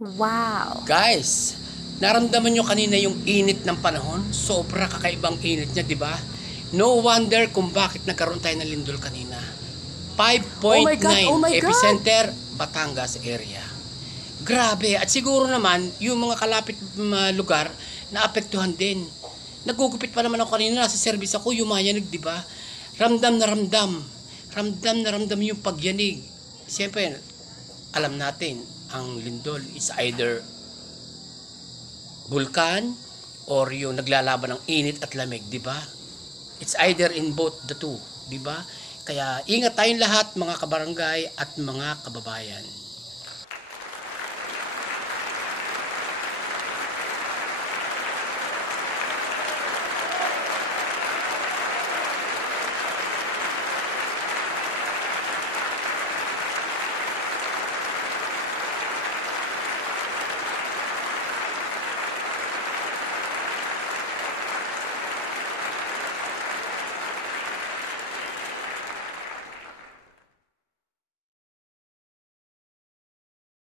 Wow! Guys, naramdaman nyo kanina yung init ng panahon? Sobra kakaibang init niya, di ba? No wonder kung bakit nagkaroon tayo ng lindol kanina. 5.9 Oh my God! epicenter, Batangas area. Grabe. At siguro naman, yung mga kalapit lugar, naapektuhan din. Nagugupit pa naman ako kanina, nasa service ako, yumayanig, di ba? Ramdam na ramdam. Ramdam na ramdam yung pagyanig. Siyempre, alam natin, ang lindol is either vulkan or yung naglalaban ng init at lamig, di ba? It's either in both the two, di ba? Kaya ingat tayong lahat mga kabarangay at mga kababayan.